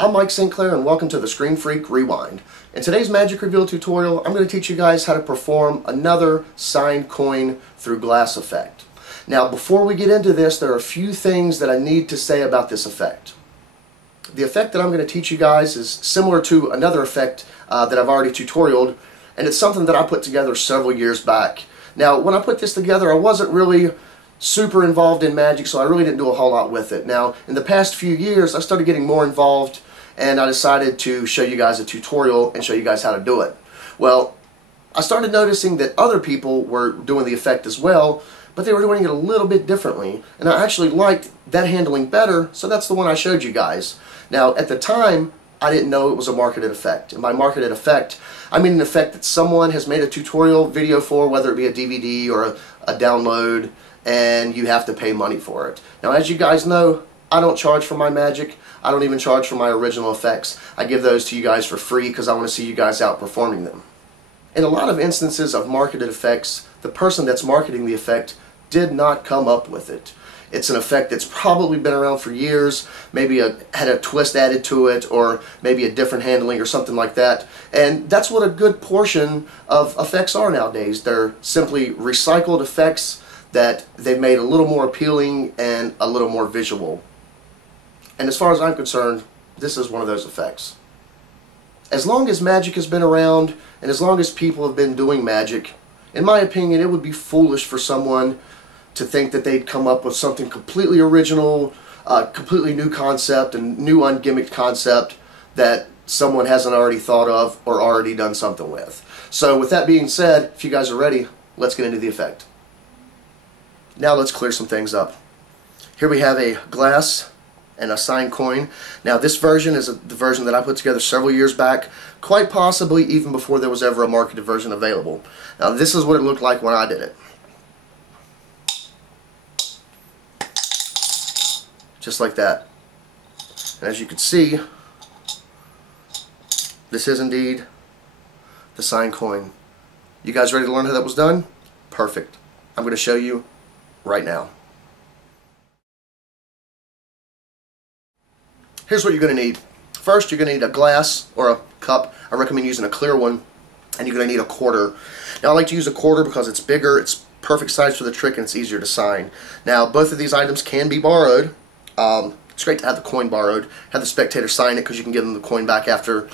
I'm Mike St. Clair and welcome to the Screen Freak Rewind. In today's Magic Reveal tutorial, I'm going to teach you guys how to perform another signed coin through glass effect. Now before we get into this, there are a few things that I need to say about this effect. The effect that I'm going to teach you guys is similar to another effect that I've already tutorialed, and it's something that I put together several years back. Now when I put this together, I wasn't really super involved in Magic, so I really didn't do a whole lot with it. Now in the past few years, I started getting more involved, and I decided to show you guys a tutorial and show you guys how to do it. Well, I started noticing that other people were doing the effect as well, but they were doing it a little bit differently, and I actually liked that handling better, so that's the one I showed you guys. Now at the time, I didn't know it was a marketed effect, and by marketed effect, I mean an effect that someone has made a tutorial video for, whether it be a DVD or a download, and you have to pay money for it. Now as you guys know, I don't charge for my Magic. I don't even charge for my original effects. I give those to you guys for free because I want to see you guys out performing them. In a lot of instances of marketed effects, the person that's marketing the effect did not come up with it. It's an effect that's probably been around for years, maybe had a twist added to it, or maybe a different handling or something like that. And that's what a good portion of effects are nowadays. They're simply recycled effects that they've made a little more appealing and a little more visual. And as far as I'm concerned, this is one of those effects. As long as Magic has been around, and as long as people have been doing Magic, in my opinion, it would be foolish for someone to think that they'd come up with something completely original, completely new concept, and new ungimmicked concept that someone hasn't already thought of or already done something with. So with that being said, if you guys are ready, let's get into the effect. Now let's clear some things up. Here we have a glass and a signed coin. Now this version is the version that I put together several years back, quite possibly even before there was ever a marketed version available. Now this is what it looked like when I did it. Just like that. And as you can see, this is indeed the signed coin. You guys ready to learn how that was done? Perfect. I'm going to show you right now. Here's what you're going to need. First, you're going to need a glass or a cup. I recommend using a clear one. And you're going to need a quarter. Now I like to use a quarter because it's bigger, it's perfect size for the trick, and it's easier to sign. Now both of these items can be borrowed. It's great to have the coin borrowed. Have the spectator sign it because you can give them the coin back after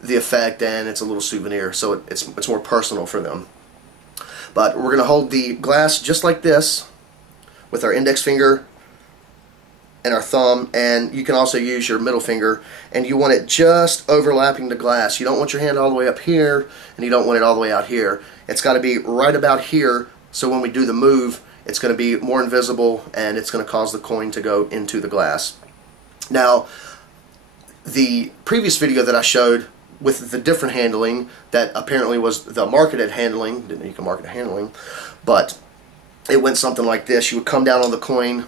the effect, and it's a little souvenir, so it's more personal for them. But we're going to hold the glass just like this with our index finger and our thumb, and you can also use your middle finger, and you want it just overlapping the glass. You don't want your hand all the way up here, and you don't want it all the way out here. It's got to be right about here, so when we do the move, it's going to be more invisible, and it's going to cause the coin to go into the glass. Now, the previous video that I showed with the different handling that apparently was the marketed handling, didn't know you can market handling, but it went something like this. You would come down on the coin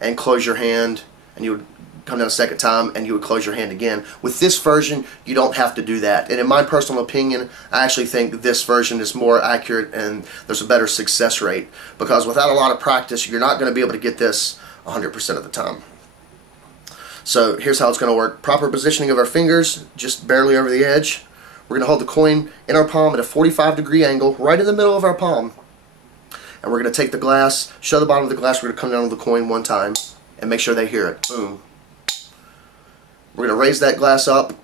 and close your hand, and you would come down a second time and you would close your hand again. With this version, you don't have to do that, and in my personal opinion, I actually think this version is more accurate and there's a better success rate, because without a lot of practice, you're not going to be able to get this 100% of the time. So here's how it's going to work. Proper positioning of our fingers, just barely over the edge. We're going to hold the coin in our palm at a 45-degree angle, right in the middle of our palm. And we're going to take the glass, show the bottom of the glass, we're going to come down on the coin one time, and make sure they hear it. Boom. We're going to raise that glass up,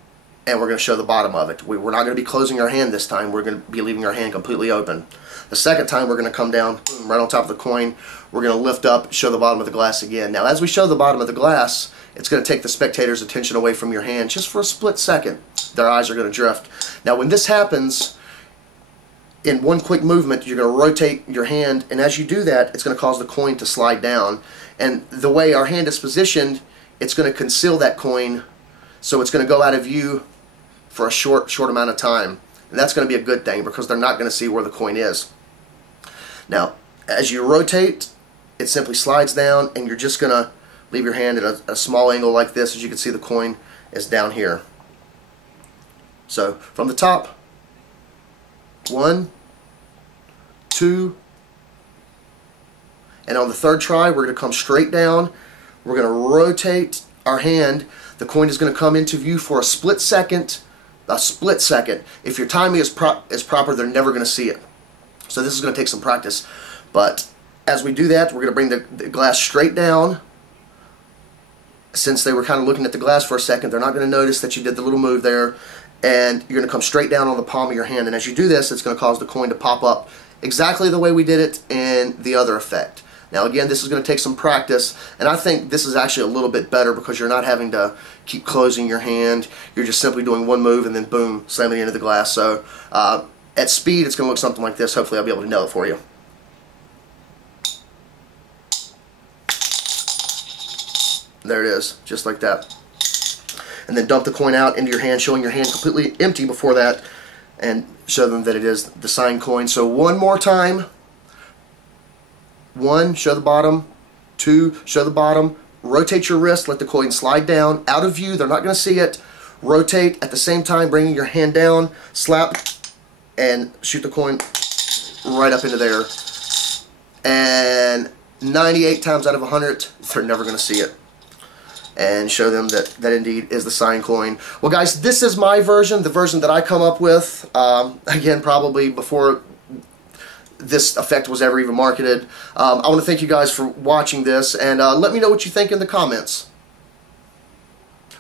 and we're going to show the bottom of it. We're not going to be closing our hand this time, we're going to be leaving our hand completely open. The second time we're going to come down, boom, right on top of the coin, we're going to lift up, show the bottom of the glass again. Now as we show the bottom of the glass, it's going to take the spectator's attention away from your hand just for a split second. Their eyes are going to drift. Now when this happens, in one quick movement, you're going to rotate your hand, and as you do that, it's going to cause the coin to slide down. And the way our hand is positioned, it's going to conceal that coin, so it's going to go out of view for a short amount of time. And that's going to be a good thing because they're not going to see where the coin is. Now, as you rotate, it simply slides down, and you're just going to leave your hand at a small angle like this. As you can see, the coin is down here. So from the top, 1, 2, and on the third try, we're going to come straight down. We're going to rotate our hand, the coin is going to come into view for a split second. A split second. If your timing is proper, they're never going to see it. So this is going to take some practice. But as we do that, we're going to bring the glass straight down. Since they were kind of looking at the glass for a second, they're not going to notice that you did the little move there. And you're going to come straight down on the palm of your hand. And as you do this, it's going to cause the coin to pop up exactly the way we did it in the other effect. Now again, this is going to take some practice, and I think this is actually a little bit better because you're not having to keep closing your hand. You're just simply doing one move and then boom, slamming it into the glass. So at speed, it's going to look something like this. Hopefully I'll be able to nail it for you. There it is, just like that. And then dump the coin out into your hand, showing your hand completely empty before that, and show them that it is the signed coin. So one more time. 1, show the bottom. 2, show the bottom. Rotate your wrist, let the coin slide down, out of view, they're not going to see it. Rotate at the same time, bringing your hand down, slap, and shoot the coin right up into there. And 98 times out of 100, they're never going to see it. And show them that that indeed is the signed coin. Well guys, this is my version, the version that I come up with. Again, probably before this effect was ever even marketed. I want to thank you guys for watching this, and let me know what you think in the comments.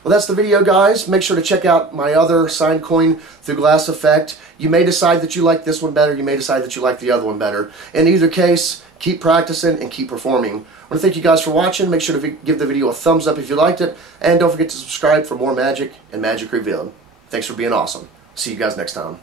Well, that's the video, guys. Make sure to check out my other signed coin through glass effect. You may decide that you like this one better. You may decide that you like the other one better. In either case, keep practicing and keep performing. I want to thank you guys for watching. Make sure to give the video a thumbs up if you liked it, and don't forget to subscribe for more magic and magic revealed. Thanks for being awesome. See you guys next time.